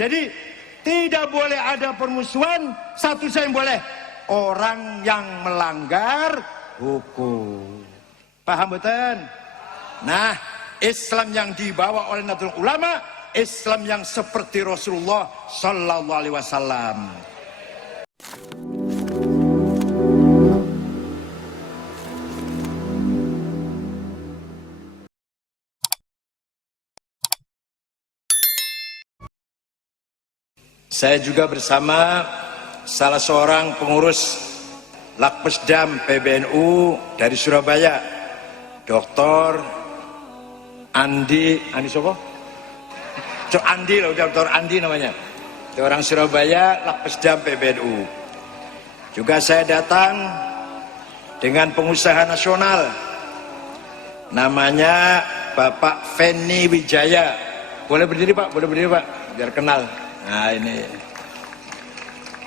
Jadi tidak boleh ada permusuhan, satu saja yang boleh, orang yang melanggar hukum. Paham betul? Nah, Islam yang dibawa oleh Nahdlatul Ulama, Islam yang seperti Rasulullah Sallallahu Alaihi Wasallam. Saya juga bersama salah seorang pengurus Lakpesdam PBNU dari Surabaya, Dr. Andi siapa? Cok Andi loh, Dr. Andi namanya. Itu orang Surabaya, Lakpesdam PBNU. Juga saya datang dengan pengusaha nasional, namanya Bapak Feni Wijaya. Boleh berdiri Pak, boleh berdiri Pak, biar kenal. Nah ini,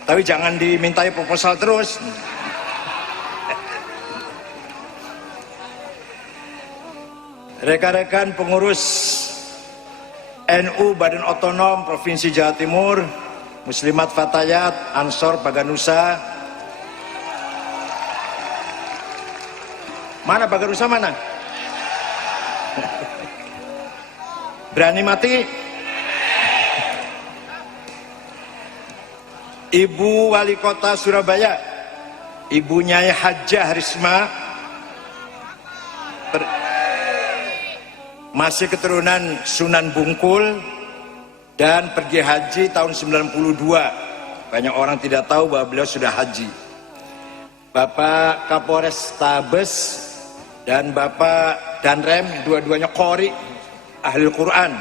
tapi jangan dimintai proposal terus. Rekan-rekan pengurus NU Badan Otonom Provinsi Jawa Timur, Muslimat Fatayat, Ansor Baganusa. Mana Baganusa mana? Berani mati? Ibu Wali Kota Surabaya, Ibu Nyai Hajah Risma, masih keturunan Sunan Bungkul dan pergi haji tahun 92. Banyak orang tidak tahu bahwa beliau sudah haji. Bapak Kapolres Tabes dan Bapak Danrem, dua-duanya qori, ahli Quran.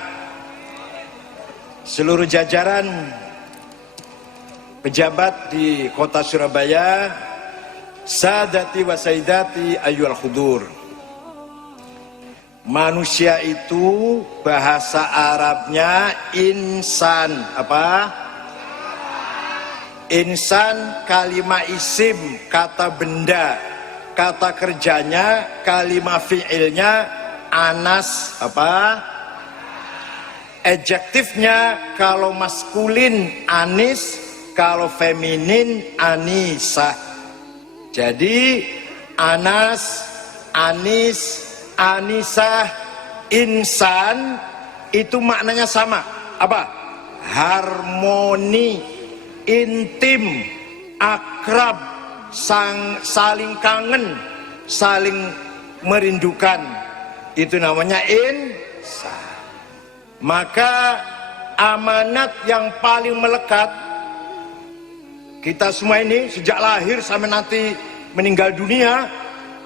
Seluruh jajaran pejabat di kota Surabaya, sadati wa saidati ayyuhal khudur. Manusia itu bahasa Arabnya insan, apa? Insan kalimah isim, kata benda, kata kerjanya, kalimah fi'ilnya anas, apa? Adjektifnya kalau maskulin anis, kalau feminin Anisa. Jadi Anas, Anis, Anisa, insan itu maknanya sama. Apa? Harmoni, intim, akrab, saling kangen, saling merindukan. Itu namanya insan. Maka amanat yang paling melekat kita semua ini sejak lahir sampai nanti meninggal dunia,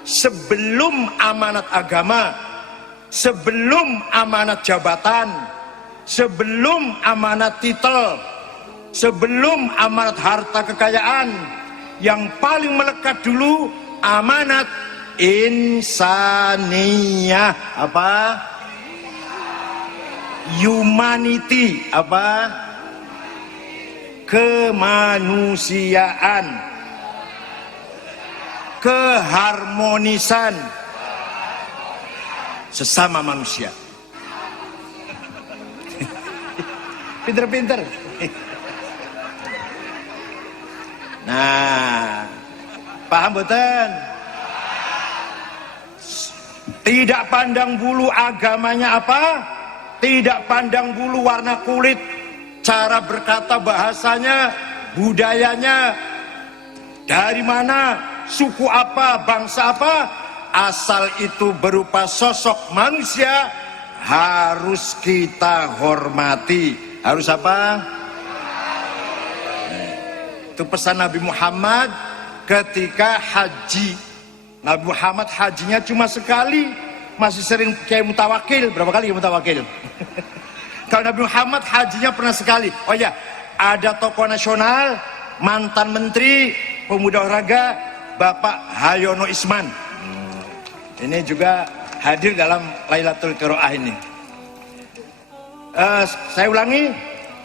sebelum amanat agama, sebelum amanat jabatan, sebelum amanat titel, sebelum amanat harta kekayaan, yang paling melekat dulu amanat insaniyah, apa? Humanity, apa? Kemanusiaan, keharmonisan sesama manusia. Pinter-pinter. Nah, paham betul? Tidak pandang bulu agamanya apa, tidak pandang bulu warna kulit, cara berkata, bahasanya, budayanya, dari mana, suku apa, bangsa apa, asal itu berupa sosok manusia, harus kita hormati. Harus apa? Itu pesan Nabi Muhammad ketika haji. Nabi Muhammad hajinya cuma sekali, masih sering kayak Mutawakil. Berapa kali Mutawakil? Kalau Nabi Muhammad hajinya pernah sekali. Oh ya, ada tokoh nasional, mantan menteri pemuda olahraga, Bapak Hayono Isman. Ini juga hadir dalam Lailatul Qiraah ini. Saya ulangi,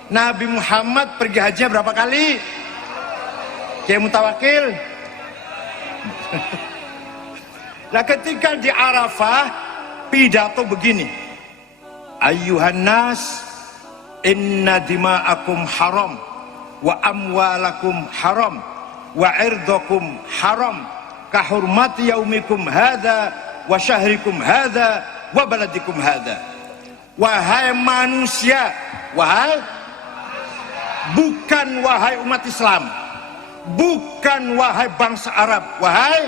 Nabi Muhammad pergi haji berapa kali? Kayak Mutawakil. Nah, ketika di Arafah pidato begini, Ayyuhan nas inna dima'akum haram wa amwalakum haram wa irdakum haram kahurmati yaumikum hadha wa syahrikum hadha wa baladikum hadha. Wahai manusia, bukan wahai umat Islam, bukan wahai bangsa Arab, wahai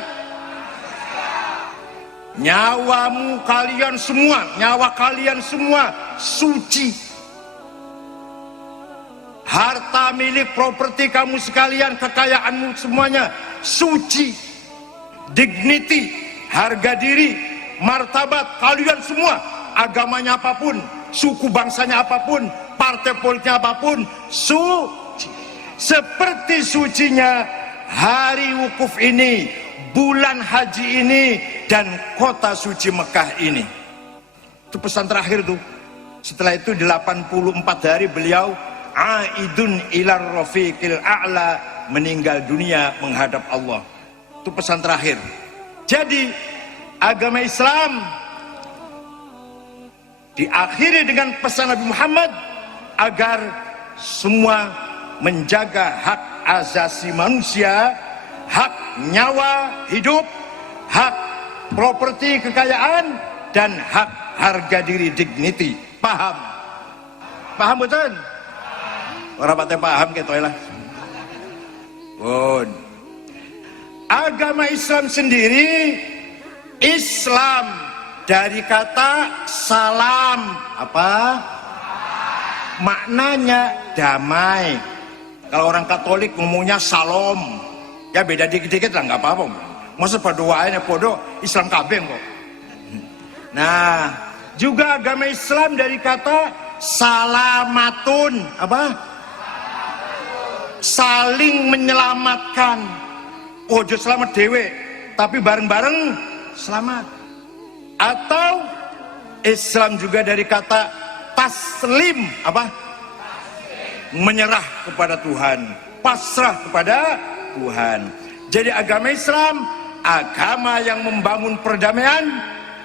nyawamu kalian semua, nyawa kalian semua suci. Harta milik properti kamu sekalian, kekayaanmu semuanya suci. Dignity, harga diri, martabat kalian semua, agamanya apapun, suku bangsanya apapun, partai politiknya apapun, suci. Seperti sucinya hari wukuf ini, bulan haji ini, dan kota suci Mekah ini. Itu pesan terakhir tuh. Setelah itu 84 hari beliau aidun ilar rafiqil a'la, meninggal dunia menghadap Allah. Itu pesan terakhir. Jadi agama Islam diakhiri dengan pesan Nabi Muhammad agar semua menjaga hak asasi manusia, hak nyawa hidup, hak properti kekayaan, dan hak harga diri dignity. Paham? Paham betul? Orang patah paham gitu lah. Pun agama Islam sendiri, Islam dari kata salam, apa maknanya? Damai. Kalau orang Katolik ngomongnya salom, ya beda dikit-dikit lah, nggak apa-apa. Masa berdoain podo Islam kabeh kok. Nah, juga agama Islam dari kata salamatun, apa? Saling menyelamatkan. Ojo selamat dewe, tapi bareng-bareng selamat. Atau Islam juga dari kata taslim, apa? Menyerah kepada Tuhan, pasrah kepada Tuhan. Jadi agama Islam, agama yang membangun perdamaian,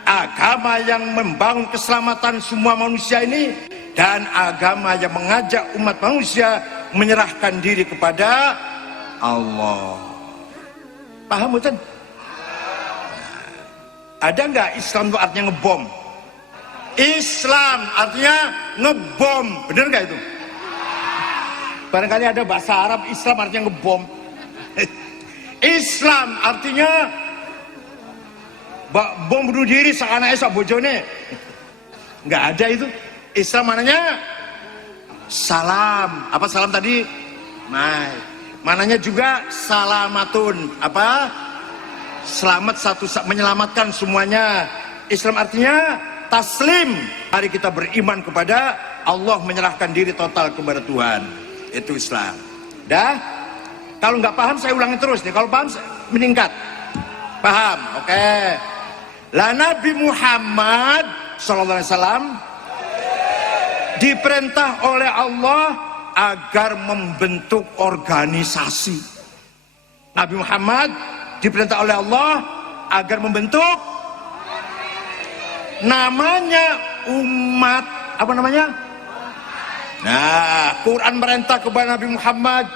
agama yang membangun keselamatan semua manusia ini, dan agama yang mengajak umat manusia menyerahkan diri kepada Allah. Paham betul? Ada nggak Islam itu artinya ngebom? Islam artinya ngebom, bener nggak itu? Barangkali ada bahasa Arab Islam artinya ngebom. Islam artinya bom bunuh diri seanaknya sak bojone. Nggak ada itu. Islam mananya salam. Apa salam tadi? Mananya juga salamatun. Apa? Selamat satu, menyelamatkan semuanya. Islam artinya taslim. Mari kita beriman kepada Allah, menyerahkan diri total kepada Tuhan. Itu Islam. Dah? Kalau nggak paham saya ulangi terus nih. Kalau paham meningkat. Paham? Oke. Lah Nabi Muhammad SAW diperintah oleh Allah agar membentuk organisasi. Nabi Muhammad diperintah oleh Allah agar membentuk namanya umat. Apa namanya? Nah, Quran merintah kepada Nabi Muhammad,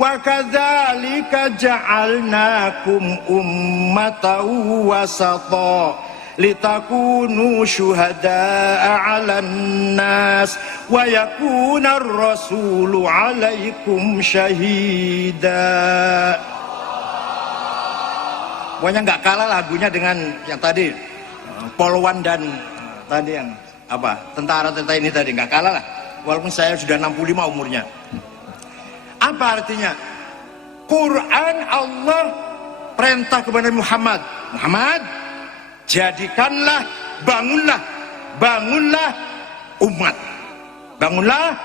wa kadzalika ja'alnakum ummatan wasata litakunu syuhada'a 'alan nas wa yakuna ar-rasulu 'alaikum syahida. Pokoknya nggak kalah lagunya dengan yang tadi Polwan dan tadi yang apa tentara ini tadi, nggak kalah lah, walaupun saya sudah 65 umurnya. Apa artinya? Quran Allah perintah kepada Muhammad, Muhammad jadikanlah, bangunlah umat. Bangunlah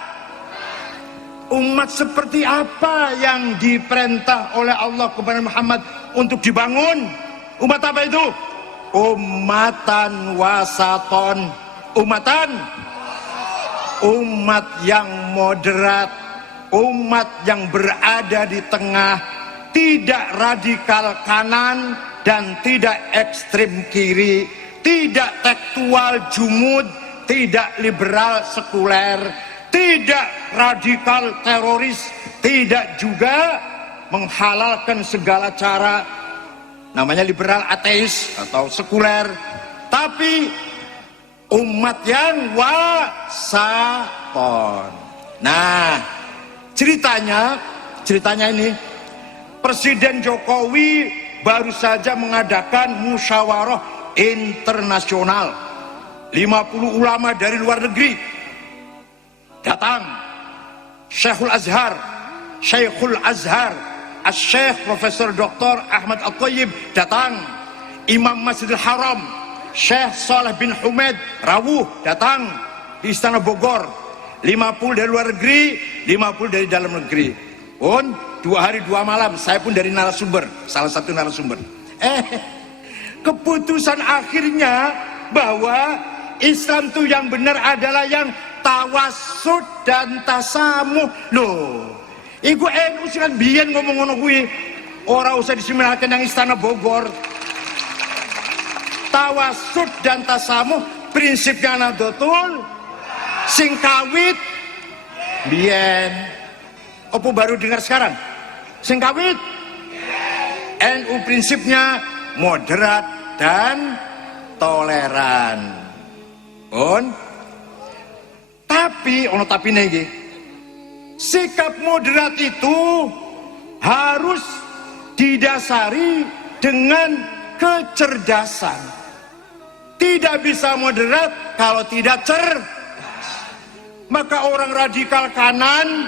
umat. Seperti apa yang diperintah oleh Allah kepada Muhammad untuk dibangun? Umat apa itu? Umatan wasaton. Umat yang moderat, umat yang berada di tengah, tidak radikal kanan dan tidak ekstrim kiri, tidak tekstual jumud, tidak liberal sekuler, tidak radikal teroris, tidak juga menghalalkan segala cara, namanya liberal ateis atau sekuler, tapi umat yang wasaton. Nah, ceritanya ini Presiden Jokowi baru saja mengadakan musyawarah internasional. 50 ulama dari luar negeri datang. Syekhul Azhar, Syekh Profesor Dr. Ahmad At-Thayyib datang. Imam Masjidil Haram, Syekh Saleh bin Humaid rawuh datang di Istana Bogor. 50 dari luar negeri, 50 dari dalam negeri. Pun 2 hari 2 malam, saya pun dari narasumber, salah satu narasumber. Keputusan akhirnya bahwa Islam itu yang benar adalah yang tawassut dan tasamuh. Loh, iku NU sing kan biyen ngomong ngono kuwi. Ora usah diseminaken nang Istana Bogor. Tawassut dan tasamuh prinsipnya Nahdlatul sing kawit biyen. Apa baru dengar sekarang? Sing kawit NU prinsipnya moderat dan toleran. Tapi ono tapine iki. Sikap moderat itu harus didasari dengan kecerdasan. Tidak bisa moderat kalau tidak cerdas. Maka orang radikal kanan,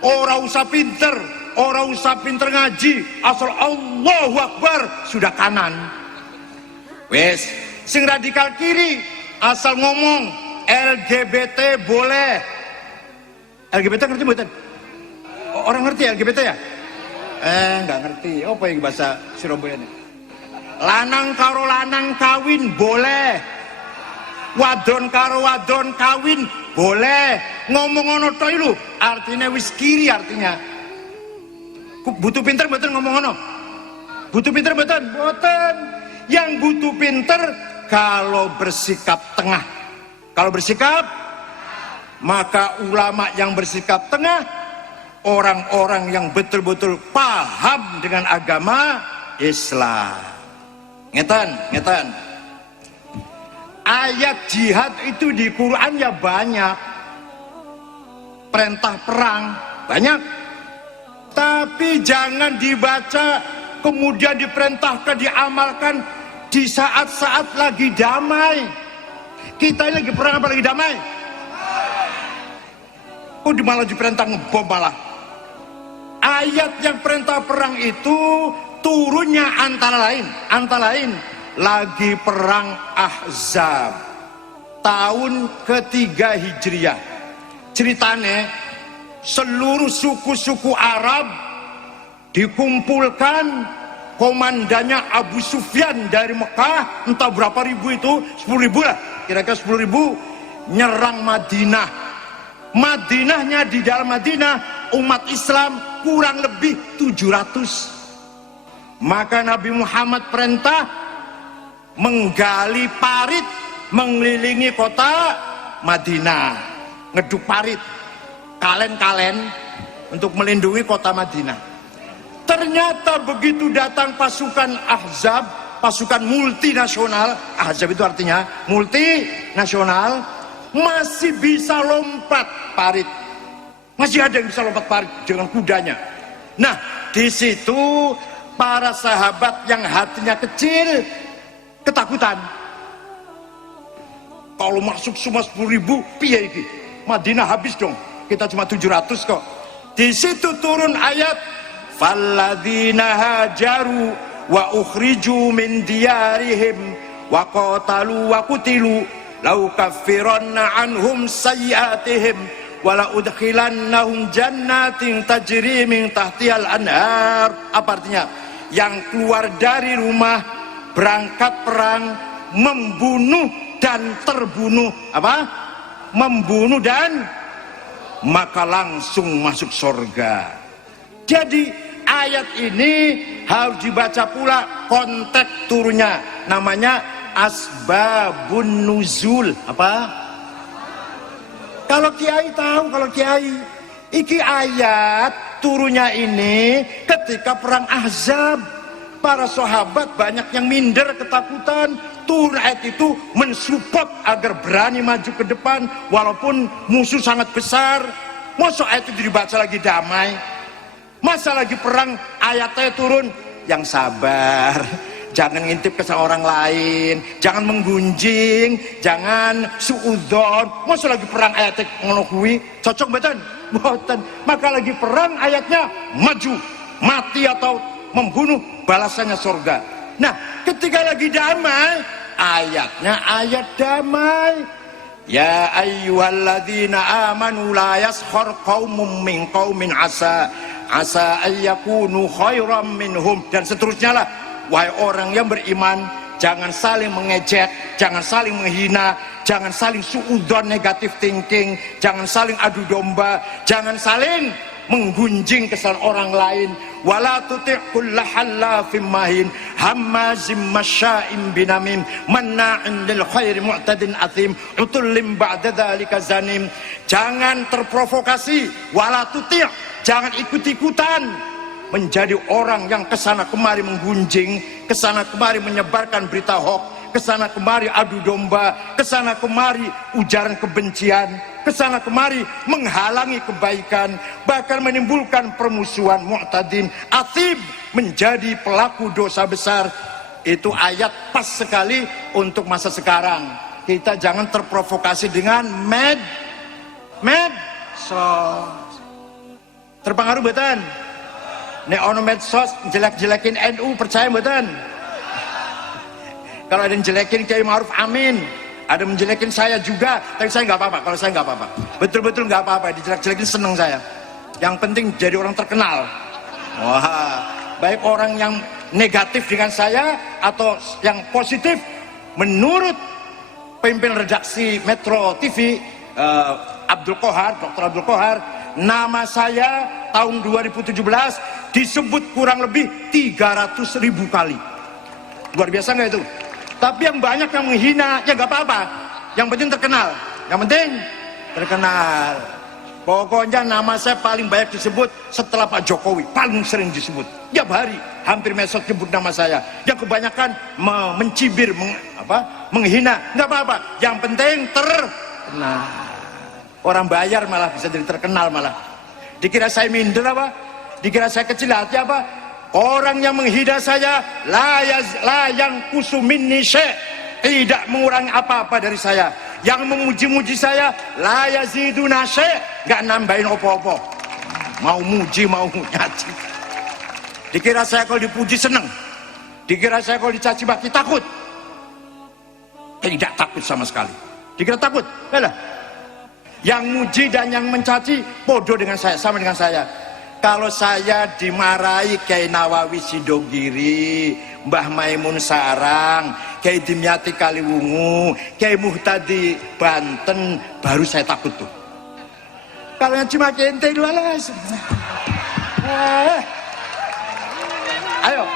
orang usah pinter, orang usah pinter ngaji, asal Allahu Akbar sudah kanan. Wes, sing radikal kiri asal ngomong LGBT boleh. LGBT ngerti mboten? Orang ngerti LGBT ya? Nggak ngerti. Apa yang bahasa Surabaya ini? Lanang karo lanang kawin boleh. Wadon karo wadon kawin boleh. Ngomong ngono tok lho, artinya wis kiri artinya. Butuh pinter mboten ngomong ngono? Butuh pinter mboten? Mboten. Yang butuh pinter kalau bersikap tengah. Kalau bersikap, maka ulama yang bersikap tengah, orang-orang yang betul-betul paham dengan agama Islam. Ngetan. Ayat jihad itu di Quran ya banyak. Perintah perang banyak. Tapi jangan dibaca kemudian diperintahkan, diamalkan di saat-saat lagi damai. Kita ini lagi perang apa lagi damai? Oh, malah diperintah ngebom malah. Ayat yang perintah perang itu turunnya antara lain lagi perang Ahzab tahun ketiga Hijriah. Ceritanya seluruh suku-suku Arab dikumpulkan. Komandannya Abu Sufyan dari Mekah, entah berapa ribu itu, 10.000 lah, kira-kira 10.000, nyerang Madinah. Madinahnya, di dalam Madinah umat Islam kurang lebih 700. Maka Nabi Muhammad perintah menggali parit mengelilingi kota Madinah, ngeduk parit kalen-kalen untuk melindungi kota Madinah. Ternyata begitu datang pasukan Ahzab, pasukan multinasional, Ahzab itu artinya multinasional, masih bisa lompat parit. Masih ada yang bisa lompat parit dengan kudanya. Nah, di situ para sahabat yang hatinya kecil ketakutan. Kalau masuk cuma 10.000, piye iki? Madinah habis dong. Kita cuma 700 kok. Di situ turun ayat falladzina hajaru wa ukhriju min diyarihim wa qatalu wa qutilu lau kaffiranna anhum sayyi'atihim wa la udkhilannahum jannatin tajri min tahtihal anhar. Apa artinya? Yang keluar dari rumah berangkat perang, membunuh dan terbunuh, apa? Membunuh dan maka langsung masuk surga. Jadi ayat ini harus dibaca pula konteks turunnya, namanya asbabun nuzul. Apa? Kalau kiai tahu, kalau kiai iki ayat turunnya ini ketika perang Ahzab, para sahabat banyak yang minder ketakutan, turun ayat itu mensupport agar berani maju ke depan walaupun musuh sangat besar. Masa ayat itu dibaca lagi damai, masa lagi perang ayatnya turun yang sabar, jangan ngintip ke seorang lain, jangan menggunjing, jangan suudzon. Masa lagi perang ayatnya ngono kuwi cocok mboten? Mboten. Maka lagi perang ayatnya maju, mati atau membunuh, balasannya surga. Nah, ketika lagi damai, ayatnya ayat damai. Ya ayyuhalladzina amanu la yaskhar qaumun min qaumin asa ayyakunu khairam minhum, dan seterusnya lah. Wahai orang yang beriman, jangan saling mengejek, jangan saling menghina, jangan saling suudzon, negatif thinking, jangan saling adu domba, jangan saling menggunjing kesalahan orang lain. Wala tuti' kulla hallafim mahin hammazim masya'im binamim manna'in lil khairi mu'tadin athim utullim ba'da dzalika zanim. Jangan terprovokasi, wala tuti', jangan ikut-ikutan menjadi orang yang kesana kemari menggunjing, kesana kemari menyebarkan berita hoax, kesana kemari adu domba, kesana kemari ujaran kebencian, kesana kemari menghalangi kebaikan, bahkan menimbulkan permusuhan. Mu'tadin athim, menjadi pelaku dosa besar. Itu ayat pas sekali untuk masa sekarang. Kita jangan terprovokasi dengan medsos. Terpengaruh betul? Nek ono medsos jelek-jelekin NU, percaya betul? Kalau ada yang jelekin Kiai Ma'ruf Amin, ada yang menjelekin saya juga, tapi saya nggak apa-apa. Kalau saya nggak apa-apa, betul-betul nggak apa-apa. Dijelek-jelekin seneng saya. Yang penting jadi orang terkenal. Wah, baik orang yang negatif dengan saya atau yang positif. Menurut pemimpin redaksi Metro TV, Dr. Abdul Qohar, nama saya tahun 2017 disebut kurang lebih 300.000 kali. Luar biasa nggak itu? Tapi yang banyak yang menghina, ya nggak apa-apa. Yang penting terkenal. Yang penting terkenal. Pokoknya nama saya paling banyak disebut setelah Pak Jokowi, paling sering disebut. Tiap hari hampir medsos nyebut nama saya. Yang kebanyakan mencibir, menghina, nggak apa-apa. Yang penting terkenal. Orang bayar malah bisa jadi terkenal malah. Dikira saya minder apa? Dikira saya kecil hati apa? Orang yang menghina saya layang kusumin nisye, tidak mengurangi apa-apa dari saya. Yang memuji-muji saya layaziduna syai', nggak nambahin opo-opo. Mau muji mau nyaci. Dikira saya kalau dipuji seneng, dikira saya kalau dicaci maki takut. Tidak takut sama sekali. Dikira takut, lah. Yang muji dan yang mencaci bodoh dengan saya, sama dengan saya. Kalau saya dimarahi Kiai Nawawi Sidogiri, Mbah Maimun Sarang, Kiai Dimyati Kaliwungu, Kiai Muhtadi Banten, baru saya takut tuh. Kalau yang cuma ente dua lah.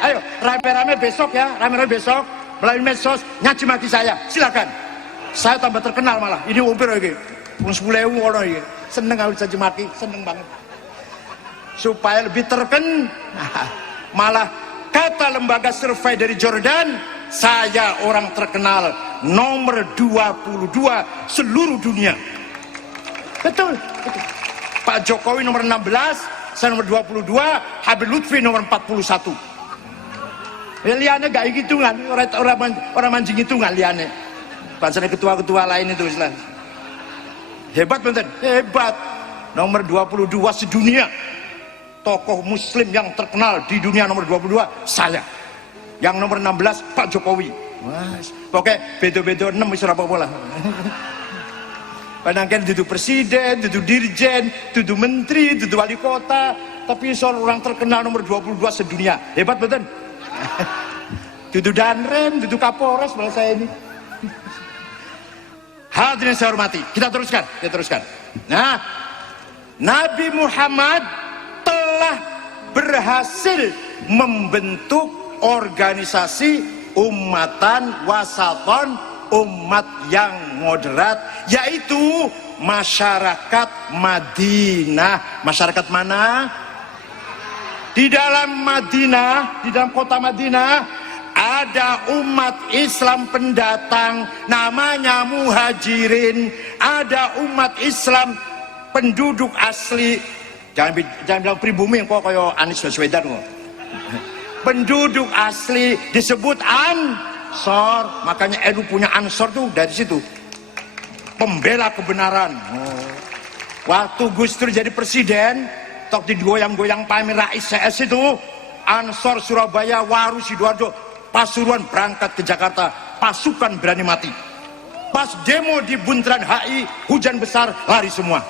Ayo, rame-rame besok ya, rame-rame besok melalui medsos nyaci maki saya, silakan. Saya tambah terkenal malah. Ini umpir lagi, 10.000 orang ini. Seneng kalau dicaci maki, seneng banget. Supaya lebih terkenal. Malah kata lembaga survei dari Jordan, saya orang terkenal nomor 22 seluruh dunia. Betul. Pak Jokowi nomor 16, saya nomor 22, Habib Lutfi nomor 41. Liane gak hitungan, orang mancing hitungan liane. Bahasanya ketua-ketua lain itu Islam. Hebat bener, hebat. Nomor 22 sedunia. Tokoh muslim yang terkenal di dunia nomor 22 saya. Yang nomor 16 Pak Jokowi. Mas, oke, beda-beda 6 wis ora apa-apa lah. Padahal duduk presiden, duduk dirjen, duduk menteri, duduk wali kota, tapi seorang terkenal nomor 22 sedunia. Hebat betul. Duduk Danrem, duduk Kapolres malah saya ini. Hadirin saya hormati, kita teruskan. Nah, Nabi Muhammad telah berhasil membentuk organisasi ummatan wasaton, umat yang moderat, yaitu masyarakat Madinah. Masyarakat mana? Di dalam Madinah, di dalam kota Madinah ada umat Islam pendatang namanya muhajirin. Ada umat Islam penduduk asli. Jangan bilang pribumi kok kayak Anies Baswedan kok. Penduduk asli disebut Ansor. Makanya NU punya Ansor tuh dari situ. Pembela kebenaran. Waktu Gus Dur jadi presiden, tok digoyang-goyang Pak Amin Rais CS itu, Ansor Surabaya, Waru, Sidoarjo, Pasuruan berangkat ke Jakarta, pasukan berani mati. Pas demo di Bundaran HI, hujan besar, lari semua.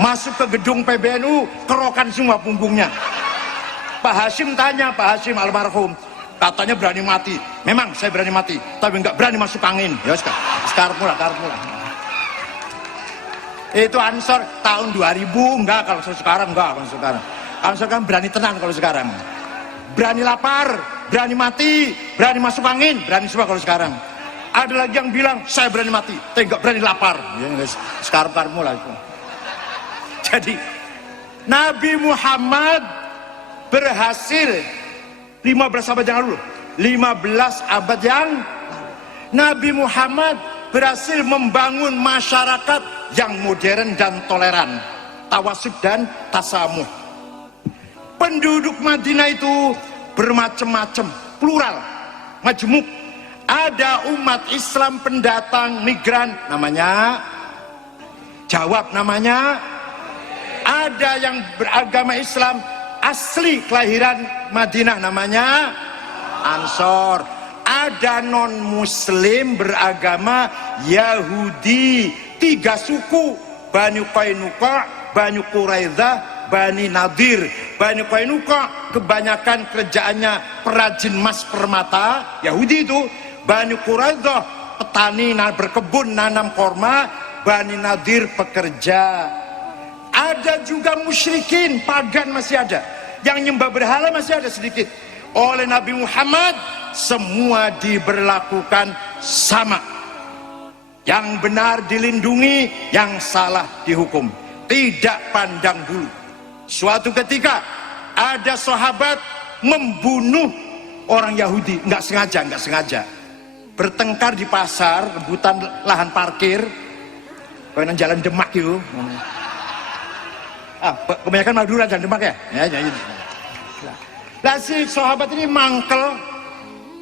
Masuk ke gedung PBNU, kerokan semua punggungnya. Pak Hashim tanya, Pak Hashim almarhum, katanya berani mati. Memang saya berani mati, tapi nggak berani masuk angin. Ya sekarang mula. Itu Ansor tahun 2000, enggak kalau sekarang enggak kalau sekarang. Ansor kan berani tenang kalau sekarang. Berani lapar, berani mati, berani masuk angin, berani semua kalau sekarang. Ada lagi yang bilang saya berani mati, tapi nggak berani lapar. Ya, sekarang mula. Jadi Nabi Muhammad berhasil 15 abad yang lalu, 15 abad yang Nabi Muhammad berhasil membangun masyarakat yang modern dan toleran, tawasud dan tasamuh. Penduduk Madinah itu bermacam-macam, plural, majemuk. Ada umat Islam pendatang migran, namanya jawab, namanya. Ada yang beragama Islam asli kelahiran Madinah, namanya Ansor. Ada non muslim beragama Yahudi, 3 suku, Bani Qainuqa, Bani Quraidah, Bani Nadir. Bani Qainuqa kebanyakan kerjaannya perajin emas permata, Yahudi itu. Bani Quraidah petani, berkebun, nanam korma. Bani Nadir pekerja. Ada juga musyrikin, pagan masih ada. Yang nyembah berhala masih ada sedikit. Oleh Nabi Muhammad semua diberlakukan sama. Yang benar dilindungi, yang salah dihukum. Tidak pandang bulu. Suatu ketika ada sahabat membunuh orang Yahudi, nggak sengaja. Bertengkar di pasar, rebutan lahan parkir, kayak jalan Demak itu. Kebanyakan Madura dan Demak ya. Lah si sahabat ini mangkel,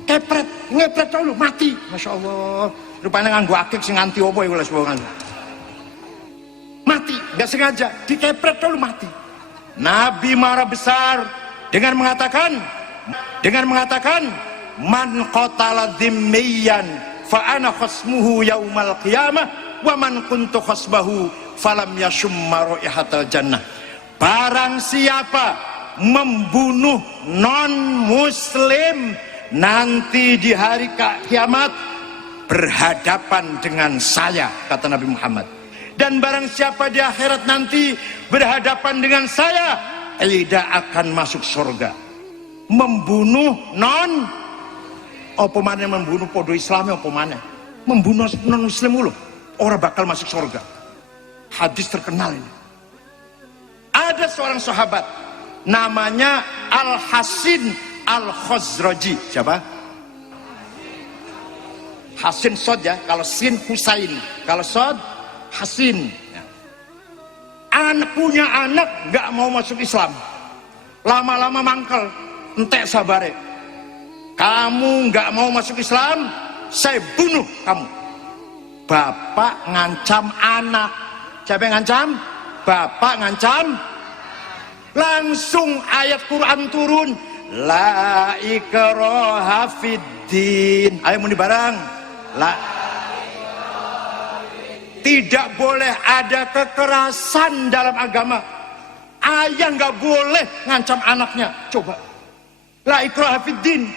ngepret dulu, mati. Masya Allah. Rupanya nganggo akik sing anti opo iku lah. Mati, nggak sengaja, dikepret dulu mati. Nabi marah besar dengan mengatakan, man qatala dhimmiyan fa ana khasmuhu yaumal qiyamah wa man kuntu khasbahu falam yashumma raihatal jannah. Barang siapa membunuh non muslim, nanti di hari kiamat berhadapan dengan saya, kata Nabi Muhammad. Dan barang siapa di akhirat nanti berhadapan dengan saya, tidak akan masuk surga. Membunuh non, apa mana membunuh podo Islam, apa mana membunuh non muslim dulu, orang bakal masuk surga. Hadis terkenal ini. Ada seorang sahabat namanya Al-Hasin Al-Khazraji. Siapa? Hasin Sod ya, kalau Sin Husain, kalau Sod Hasin. Punya anak nggak mau masuk Islam, lama-lama mangkel, entek sabare. Kamu nggak mau masuk Islam, saya bunuh kamu. Bapak ngancam anak. Siapa yang ngancam? Bapak ngancam. Langsung ayat Quran turun, la ikraha fiddin. Ayo muni barang. Tidak boleh ada kekerasan dalam agama. Ayah nggak boleh ngancam anaknya. Coba. La ikraha fiddin.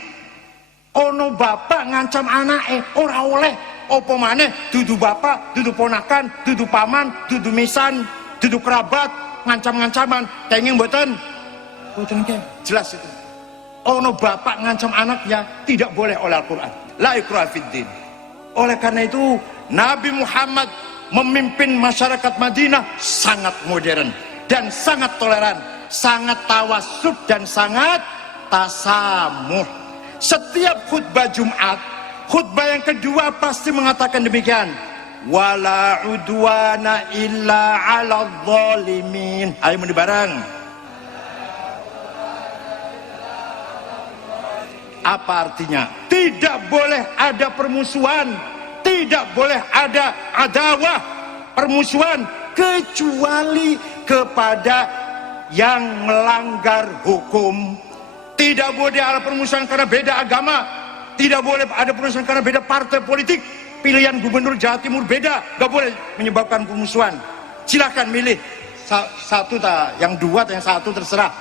Ono bapak ngancam anake, ora oleh. Opo maneh dudu bapak, dudu ponakan, dudu paman, dudu misan, dudu kerabat, ngancam-ngancaman. Kenging mboten? Mboten keng. Jelas itu. Ono bapak ngancam anaknya, tidak boleh oleh Al-Qur'an. La ikraha fiddin. Oleh karena itu Nabi Muhammad memimpin masyarakat Madinah sangat modern dan sangat toleran, sangat tawasub dan sangat tasamuh. Setiap khutbah Jumat, khutbah yang kedua pasti mengatakan demikian. Wala udwana illa 'alal zalimin. Ayo muni bareng. Apa artinya? Tidak boleh ada permusuhan, tidak boleh ada adawah, permusuhan kecuali kepada yang melanggar hukum. Tidak boleh ada permusuhan karena beda agama, tidak boleh ada permusuhan karena beda partai politik, pilihan gubernur Jawa Timur beda, gak boleh menyebabkan permusuhan. Silakan milih satu yang dua atau yang satu terserah.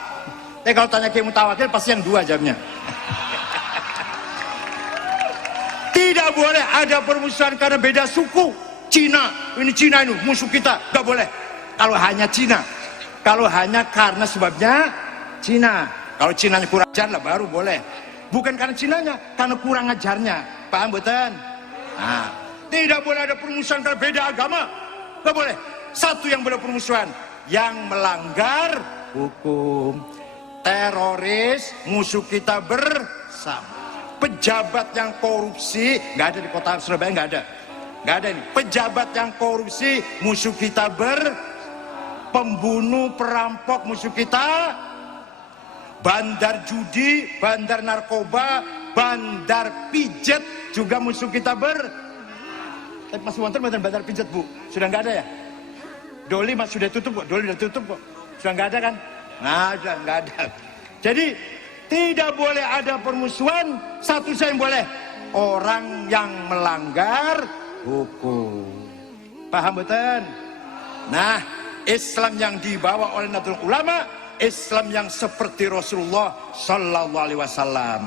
Kalau tanya Kiai Mutawakil pasti yang dua jamnya. Tidak boleh ada permusuhan karena beda suku. Cina, ini Cina ini musuh kita, gak boleh. Kalau hanya Cina, kalau hanya karena sebabnya Cina. Kalau Cinanya kurang ajar lah baru boleh. Bukan karena Cinanya, karena kurang ajarnya. Paham betul? Nah, tidak boleh ada permusuhan karena beda agama, gak boleh. Satu yang boleh permusuhan, yang melanggar hukum. Teroris, musuh kita bersama. Pejabat yang korupsi, nggak ada di kota Surabaya, nggak ada ini. Pejabat yang korupsi, musuh kita pembunuh, perampok, musuh kita. Bandar judi, bandar narkoba, bandar pijet juga musuh kita Tapi Mas Wonten bandar pijet Bu, sudah nggak ada ya? Doli Mas sudah tutup kok, Doli sudah tutup kok, sudah nggak ada kan? Nah, sudah nggak ada. Jadi tidak boleh ada permusuhan, satu saja yang boleh, orang yang melanggar hukum. Paham betul? Nah, Islam yang dibawa oleh Nahdlatul Ulama, Islam yang seperti Rasulullah Sallallahu Alaihi Wasallam.